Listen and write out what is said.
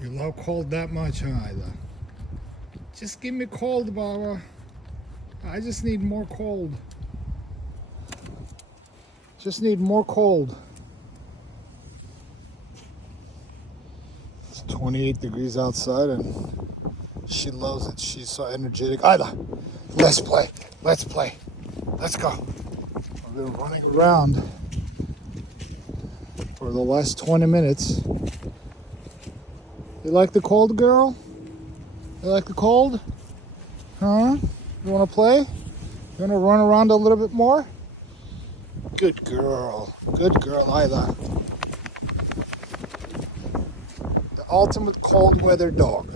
You love cold that much, huh, Ayla? Just give me cold, Baba. I just need more cold. Just need more cold. It's 28 degrees outside and she loves it. She's so energetic. Ayla, let's play. Let's play. Let's go. I've been running around for the last 20 minutes. You like the cold, girl? You like the cold? Huh? You want to play? You want to run around a little bit more? Good girl. Good girl, Ayla. The ultimate cold weather dog.